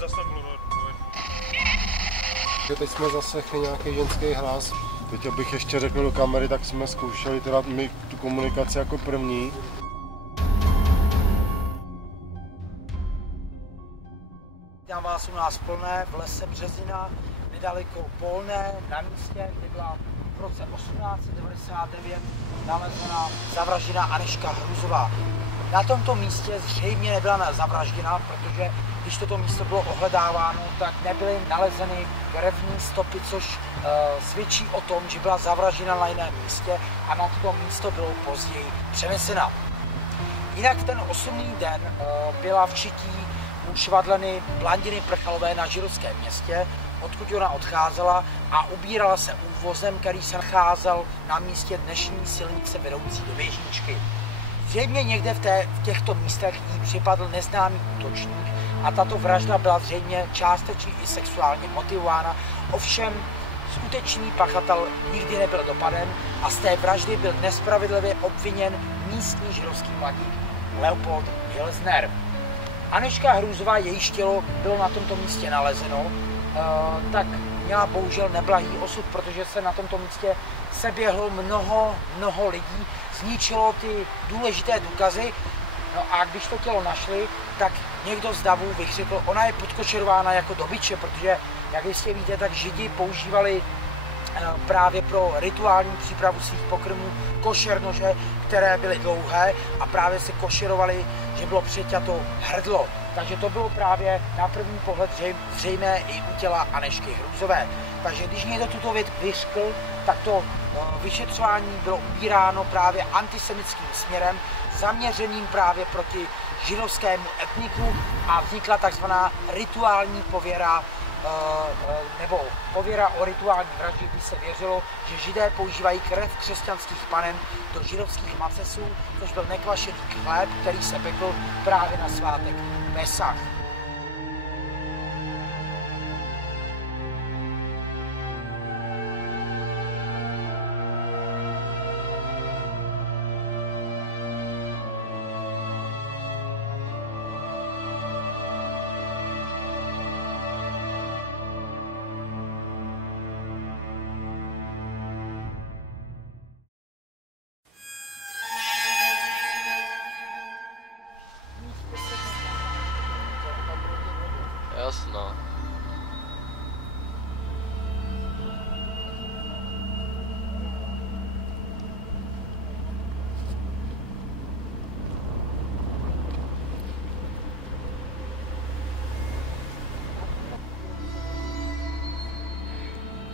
zase tam bylo Teď jsme zaslechli nějaký ženský hlas. Teď abych ještě řekl do kamery, tak jsme zkoušeli teda my tu komunikaci jako první. Vítám vás u nás Plné v lese Březina, nedaleko Polné, na místě, kde byla v roce 1899 nalezena zavražděná Anežka Hrůzová. Na tomto místě zřejmě nebyla zavražděna, protože když toto místo bylo ohledáváno, tak nebyly nalezeny krevní stopy, což svědčí o tom, že byla zavražděna na jiném místě a na toto místo bylo později přenesena. Jinak v ten osudný den byla v Čití u švadleny Blandiny Prchalové na Židovském městě, odkud ona odcházela a ubírala se úvozem, který se nacházel na místě dnešní silnice vedoucí do Běžničky. Zřejmě někde v těchto místech jí připadl neznámý útočník a tato vražda byla zřejmě částečně i sexuálně motivována, ovšem skutečný pachatel nikdy nebyl dopaden a z té vraždy byl nespravedlivě obviněn místní židovský mladík Leopold Hilsner. Anežka Hrůzová, jejíž tělo bylo na tomto místě nalezeno, tak měla bohužel neblahý osud, protože se na tomto místě seběhlo mnoho lidí, zničilo ty důležité důkazy. No a když to tělo našli, tak někdo z davu vykřikl, ona je podkočerována jako dobyče, protože, jak jistě víte, tak Židi používali právě pro rituální přípravu svých pokrmů košer nože, které byly dlouhé a právě se košerovali, že bylo přiťato hrdlo. Takže to bylo právě na první pohled zřejmé i u těla Anežky Hrůzové. Takže když někdo tuto věc vyřkl, tak to vyšetřování bylo ubíráno právě antisemickým směrem, zaměřeným právě proti židovskému etniku a vznikla takzvaná rituální pověra, nebo pověra o rituální vraždě, kdy se věřilo, že Židé používají krev křesťanských panen do židovských macesů, což byl nekvašený chléb, který se pekl právě na svátek Pesach. Jasno.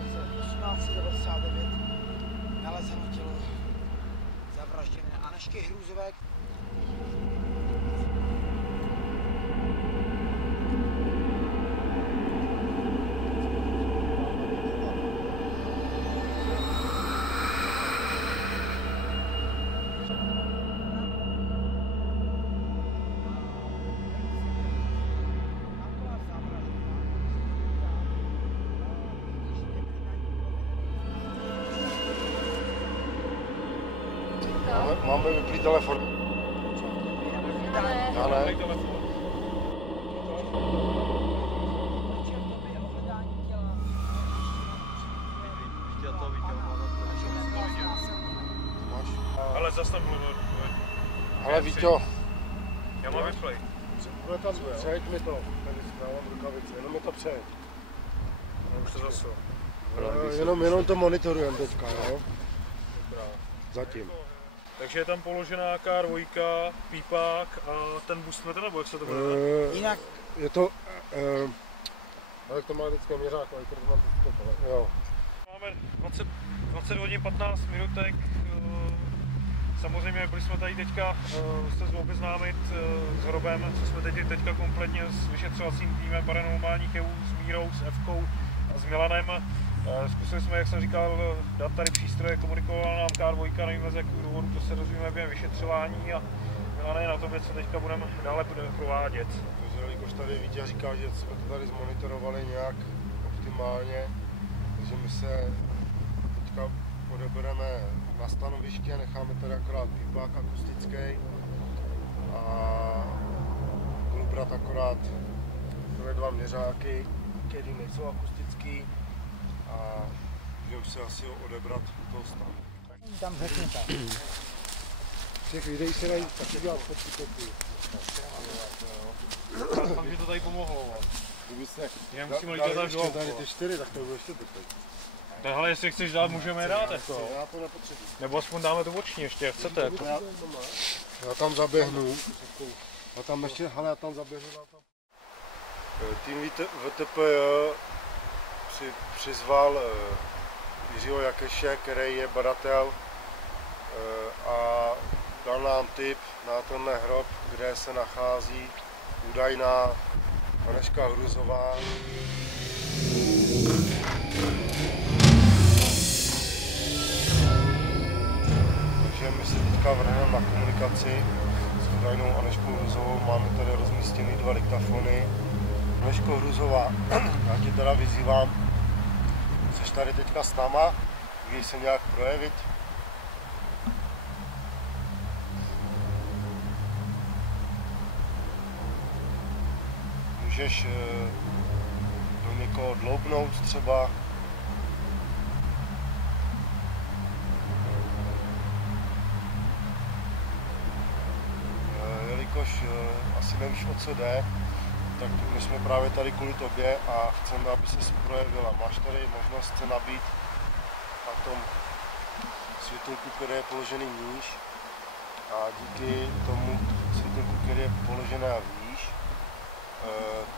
V 1899 nalezeno tělo zavražděné Anežky Hrůzové. Máme vyplý telefon. Já ne. Ale zase tam bylo Ale Víťo, já mám vyplej. přejď mi to. Tady správám rukavice, jenom mi to přejď. Už to zase. Jenom to monitorujeme teďka, jo? Zatím. Takže je tam položená K2, pípák a ten boostmetr, nebo jak se to jmenuje? Jinak Je to elektromagnetické měřátko, jo. Máme 20 hodin 15 minutek. Samozřejmě byli jsme tady teďka se obeznámit s hrobem, co jsme teďka kompletně s vyšetřovacím týmem paranormálních jevů, s Mírou, s Evkou a s Milanem. Zkusili jsme, jak jsem říkal, dát tady přístroje, komunikoval nám K2, nevíme z jakého důvodu, to se dozvíme během vyšetřování a Milane, na to, co teďka budeme dále provádět. Takže jelikož tady Vítě říkal, že jsme to tady zmonitorovali nějak optimálně, takže my se teďka odebereme na stanoviště, necháme tady akorát pípák akustický a budu brát akorát máme 2 měřáky, které nejsou akustický a můžeme se asi odebrat do toho stavu. Tam řekněte. V těch videích se dají taky dělat fotky kopy. Fakt mi to tady pomohlo. Kdybyste Já musím lítat až ještě tady ty 4, tak to bylo ještě dobrý. Hele, jestli chceš dát, můžeme je dát jako. Já to nepotřebuji. Nebo aspoň dáme tu oční ještě, jak chcete jako. Já tam zaběhnu. A tam ještě, hele, já tam zaběhnu na to. Tým VTPJ přizval Jiřího Jakeše, který je badatel a dal nám tip na tenhle hrob, kde se nachází údajná Anežka Hruzová. Takže my se teďka vrhneme na komunikaci s údajnou Anežkou Hruzovou. Máme tady rozmístěny 2 diktafony. Anežko Hruzová, já tě teda vyzývám, jsi tady teďka s náma, můžeš se nějak projevit. Můžeš do někoho dloubnout třeba. Jelikož asi nevíš, o co jde, tak my jsme právě tady kvůli tobě a chceme, aby se projevila. Máš tady možnost se nabít na tom světýlku, který je položený níž, a díky tomu světýlku, který je položený výš,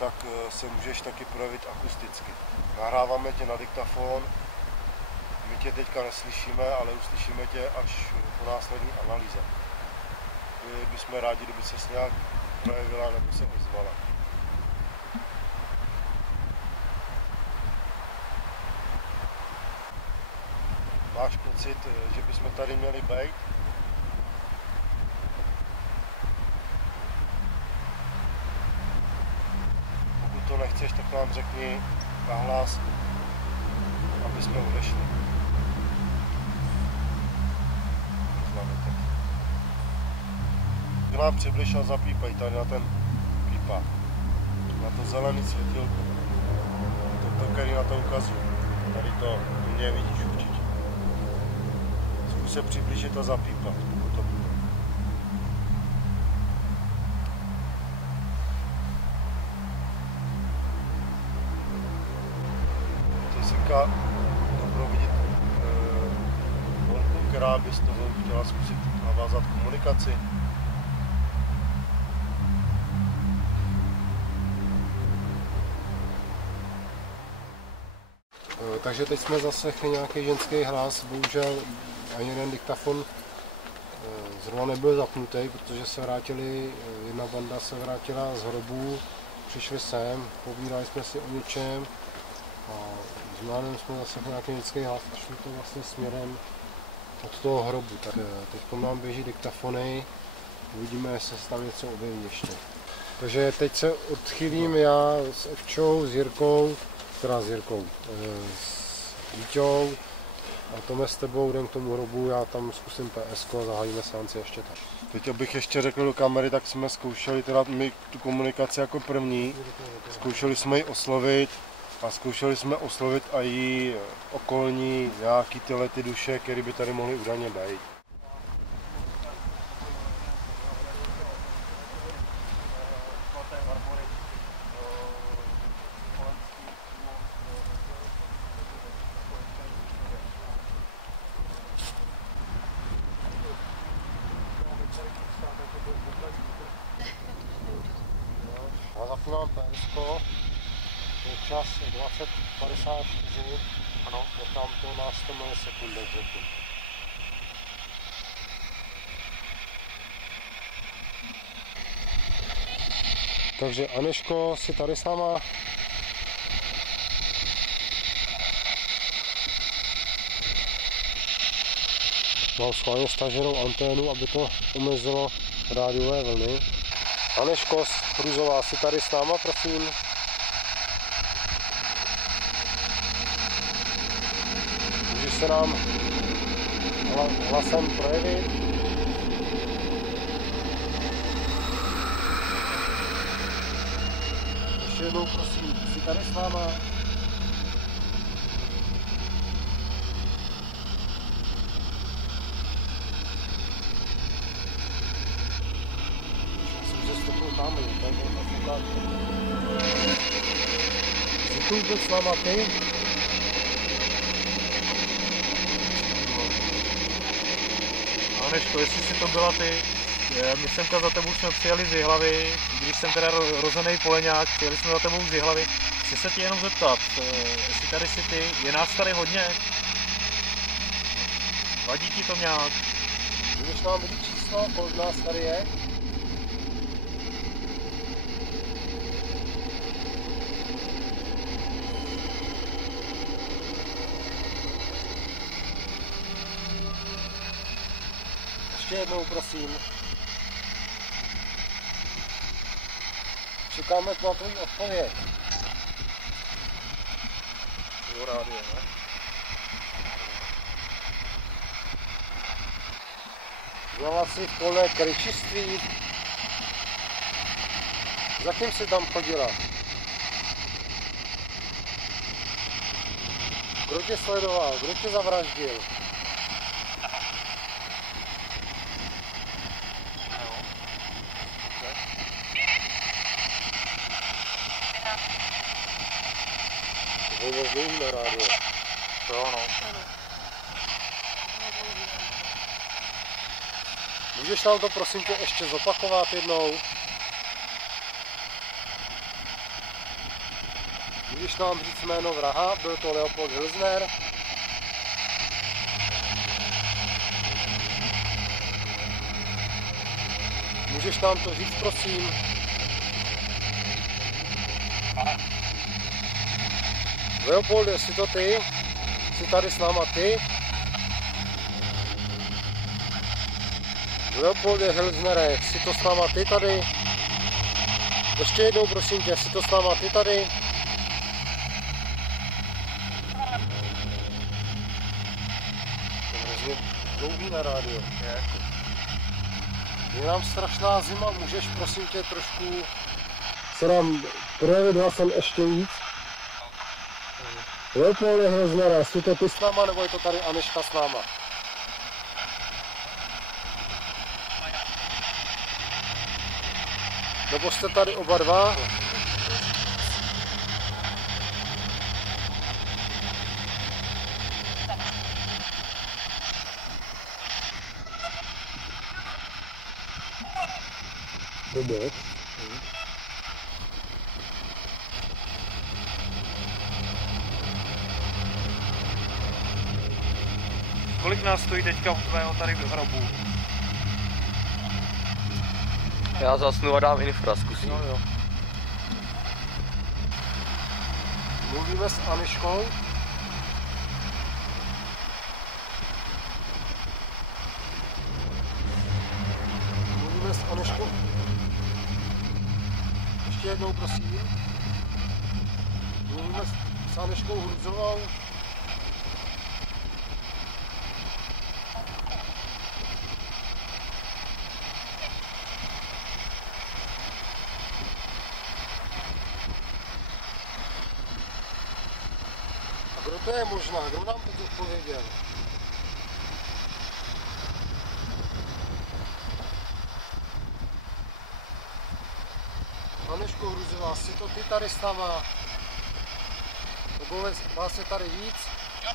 tak se můžeš taky projevit akusticky. Nahráváme tě na diktafon, my tě teďka neslyšíme, ale uslyšíme tě až po následní analýze. My bychom rádi, kdyby ses nějak projevila nebo se ozvala. Máš pocit, že bychom tady měli být? Pokud to nechceš, tak nám řekni nahlas, aby jsme odešli. Ty nám přibliž a zapípej tady na ten pípák. Na to zelený světilko. To, který na to ukazuje. Tady to, ty mě vidíš určitě. Zkus se přiblížit a zapípat, pokud to bude. To je dobro vidět holku, která by z toho chtěla zkusit navázat komunikaci. Takže teď jsme zaslechli nějaký ženský hlas, bohužel ani jeden diktafon zrovna nebyl zapnutý, protože se vrátili, jedna banda se vrátila z hrobů, přišli sem, povídali jsme si o něčem a s Mlanem jsme zaslechli nějaký ženský hlas a šli to vlastně směrem od toho hrobu. Tak teď nám běží diktafony, uvidíme, jestli se tam něco objeví ještě. Takže teď se odchylím já s Evčou, s Jirkou, teda s Jirkou, s Víťou a Tome s tebou jdem k tomu hrobu, já tam zkusím PSko a zahájíme seanci ještě tak. Teď abych ještě řekl do kamery, tak jsme zkoušeli teda my tu komunikaci jako první, zkoušeli jsme ji oslovit a zkoušeli jsme oslovit i okolní nějaký tyhle ty duše, které by tady mohly údajně být. Já zapínám PSko, je čas 20:54, ano, nechám to na 100 milisekund, řeknu. Takže Anežko si tady s náma mám schválně staženou anténu, aby to omezilo rádiové vlny. Anežko Hruzová, si tady s náma, prosím. Můžeš se nám hlasem projevit? Ještě jednou prosím, jsi tady s náma? Jsem se stopil tam, takže například. Jsi tu byl s náma ty? Aneško, jestli si to byla ty, my semka za tebou jsme přijeli z Jihlavy, když jsem teda rozený poleňák, přijeli jsme za tebou z Jihlavy. Chci se ti jenom zeptat, jestli tady jsi ty, je nás tady hodně? Vadí ti to nějak? Můžeš nám říct číslo, kolik nás tady je? Ještě jednou, prosím. Čekáme na tvůj odpověď. Jo, rádio, ne? Byla jsi v Polné Kryčiství. Za kým jsi tam chodila? Kdo tě sledoval? Kdo tě zavraždil? Vím na rádio. Jo, no. Můžeš nám to prosím tě ještě zopakovat jednou? Můžeš nám říct jméno vraha? Byl to Leopold Hilsner? Můžeš nám to říct, prosím? Leopold, jsi to ty? Jsi tady s náma ty? Leopolde Hilsnere, jsi to s náma ty tady? Ještě jednou prosím tě, jsi to s náma ty tady? To je hrozně dlouhý na rádio. Je nám strašná zima, můžeš prosím tě trošku se nám projevit hlasem ještě víc? Leopolde Hilsnere, jsi to ty s náma, nebo je to tady Aneška s náma? Nebo jste tady oba dva? Dobře. Kolik nás stojí teďka u tvého tady do hrobu? Já zasnu a dám infra, zkusím. Jo. Mluvíme s Aneškou. Mluvíme s Aneškou. Ještě jednou prosím. Mluvíme s Aneškou Hruzovou. Kdo to je možná? Kdo nám to odpověděl? Aneško Hruzová, jsi to ty tady s náma? Nebo vás je tady víc? Jo.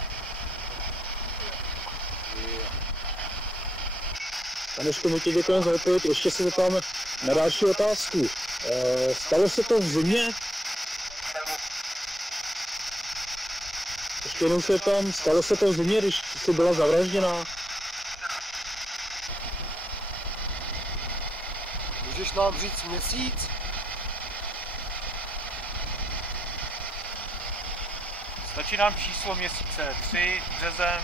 Aneško, my ti děkujeme za odpověď. Ještě se zeptáme na další otázku. Stalo se to v zimě? Ještě jednou se tam, stalo se to v zimě, když jsi byla zavražděná? Můžeš nám říct měsíc? Stačí nám číslo měsíce, 3 březen.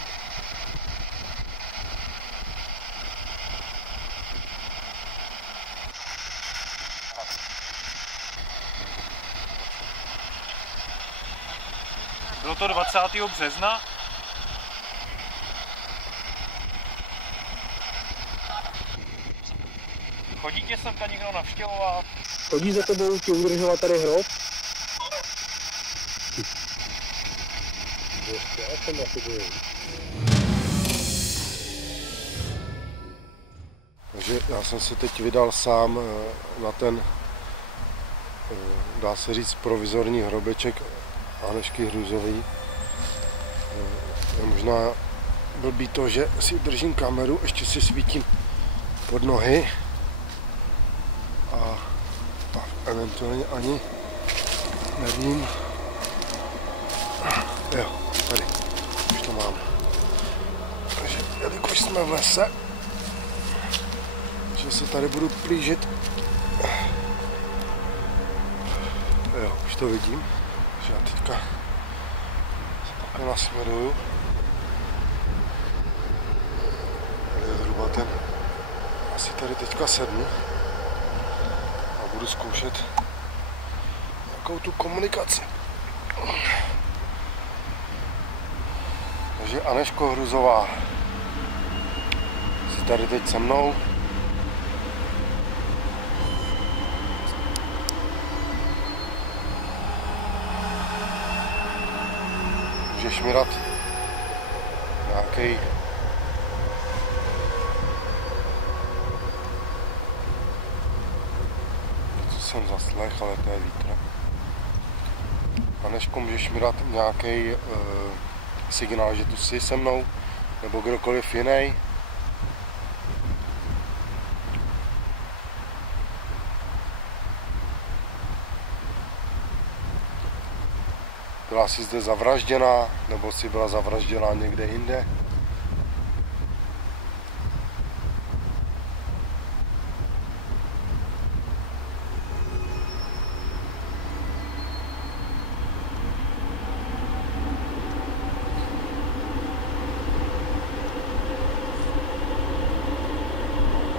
Bylo to 20. března? Chodí tě semka někdo navštěvovat? Chodí za tebou ti udržovat tady hrob? v tom boji. Takže já jsem se teď vydal sám na ten, dá se říct, provizorní hrobeček Anežky Hrůzové. Je možná blbý to, že si držím kameru, ještě si svítím pod nohy a eventuálně ani nevím. Jo, tady, už to mám. Takže jelikož jsme v lese, že se tady budu plížit. Jo, už to vidím, že já teďka se takhle nasměruju. Tady je zhruba ten, asi tady teďka sednu a budu zkoušet nějakou tu komunikaci. Takže Anežko Hrůzová, jsi tady teď se mnou. Můžeš mi dát nějaký co jsem zaslech, ale to je vítr. Anežko, můžeš mi dát nějaký signál, že tu jsi se mnou, nebo kdokoliv jiný. Byla jsi zde zavražděná, nebo jsi byla zavražděná někde jinde?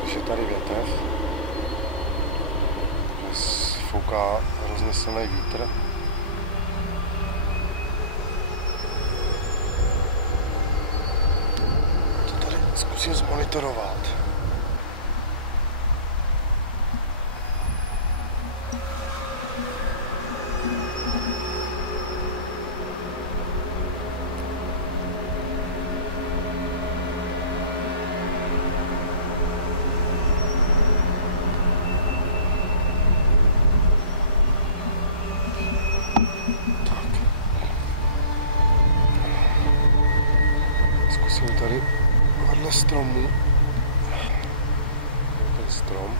Takže tady větev, že fouká hrozně silný vítr. Zkusím zmonitorovat. Tak. Zkusím tady vedle stromu, ten strom,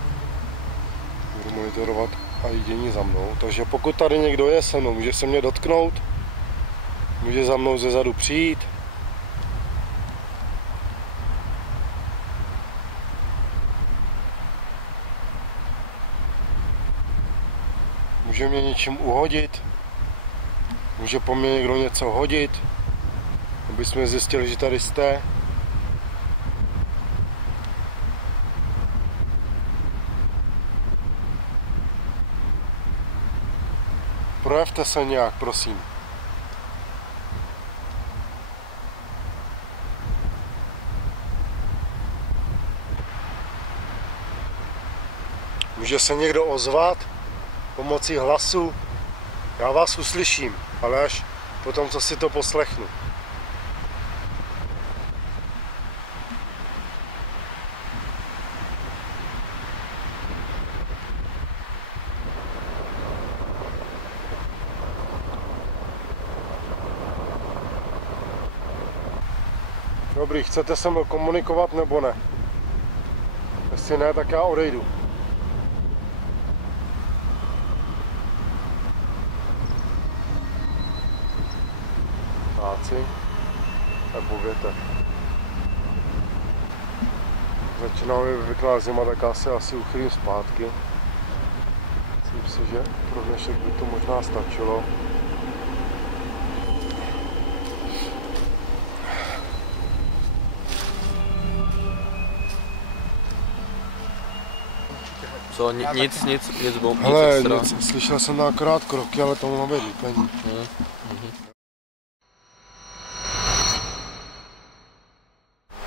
budu monitorovat a jediní za mnou, takže pokud tady někdo je se mnou, může se mě dotknout, může za mnou zezadu přijít. Může mě něčím uhodit, může po mně někdo něco hodit, aby jsme zjistili, že tady jste. Projevte se nějak, prosím. Může se někdo ozvat pomocí hlasu? Já vás uslyším, ale až potom, co si to poslechnu. Dobrý, chcete se mnou komunikovat nebo ne? Jestli ne, tak já odejdu. Ptáci nebo větev. Začíná mi vyklát zima, tak já se asi uchylím zpátky. Myslím si, že pro dnešek by to možná stačilo. Co, nic Hele, extra. slyšel jsem akorát kroky, ale to má být lípení.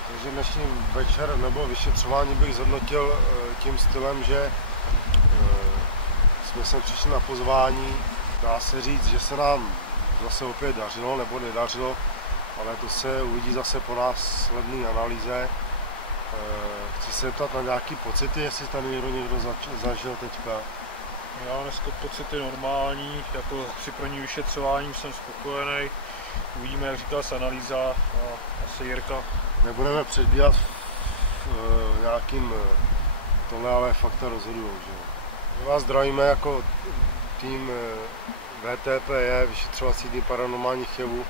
Takže dnešní večer nebo vyšetřování bych zhodnotil tím stylem, že jsme sem přišli na pozvání. Dá se říct, že se nám zase opět dařilo nebo nedařilo. ale to se uvidí zase po následné analýze. Chci se zeptat na nějaký pocity, jestli tady někdo zažil teďka. Já dneska pocity normální, jako při prvním vyšetřování jsem spokojený. Uvidíme, jak říkala se analýza a asi Jirka. Nebudeme předbíhat v nějakým tohle, ale fakta rozhodujou, že jo. My vás zdravíme jako tým VTPJ, vyšetřovací tým paranormálních jevů,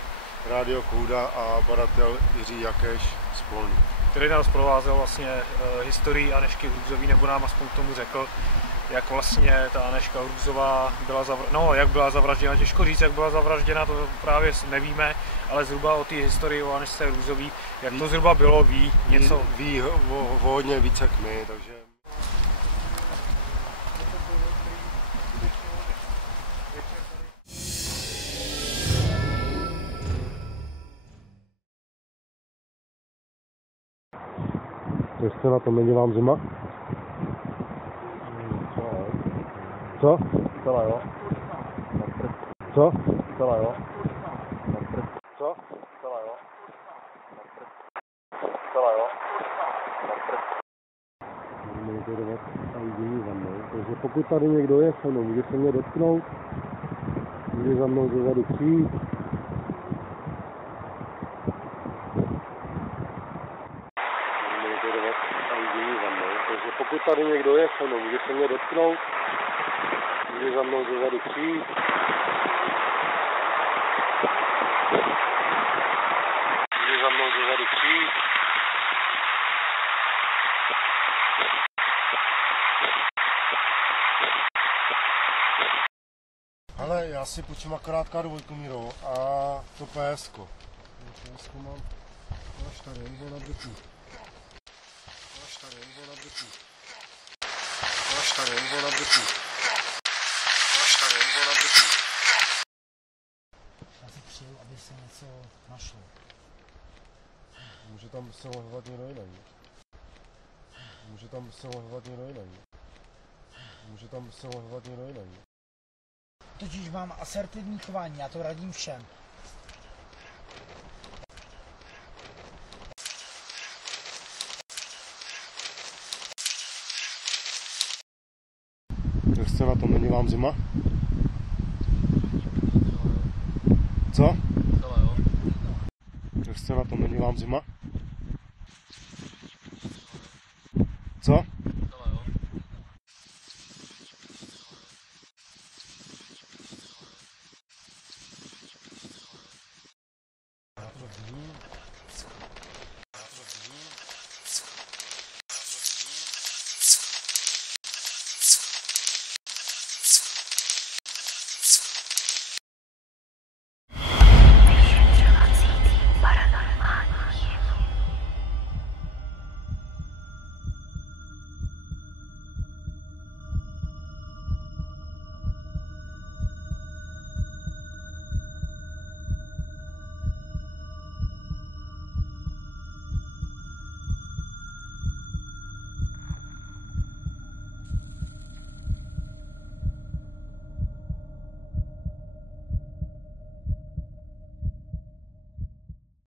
Rádio Kouda a badatel Jiří Jakeš z Polný, Který nás provázel vlastně historií Anežky Hrůzové, nebo nám aspoň k tomu řekl, jak vlastně ta Anežka Hrůzová byla zavražděna, jak byla zavražděna, těžko říct, jak byla zavražděna, to právě nevíme, ale zhruba o té historii o Anežce Hrůzové, jak to zhruba bylo, ví něco. Ví o hodně víc jak my, takže... Jste na to, není vám zima? Co? Celá jo. Co? Celá jo. Co? Celá jo. Celá jo. Monitorovat a vidění za mnou, takže pokud tady někdo je se mnou, může se mě dotknout, může za mnou zezadu přijít. Monitorovat a vidění za mnou, takže pokud tady někdo je se mnou, může se mě dotknout, může za mnou zezadu přijít. Může za mnou zezadu přijít. Ale já si počím akorát K2 Mírou a to PSko. PSko mám až tady, nebo nabitý. Až tady, nebo nabitý. Až tady, nebo nabitý. Až tady, nebo nabitý. Já si přeju, aby se něco našlo. Může tam se ohledat někdo jiný. Může tam se ohledat někdo jiný. Může tam se ohledat někdo jiný. Totiž mám asertivní chování, já to radím všem. Jak jste na tom, není vám zima? Co? Celá jo. Jak jste na tom, není vám zima? Co?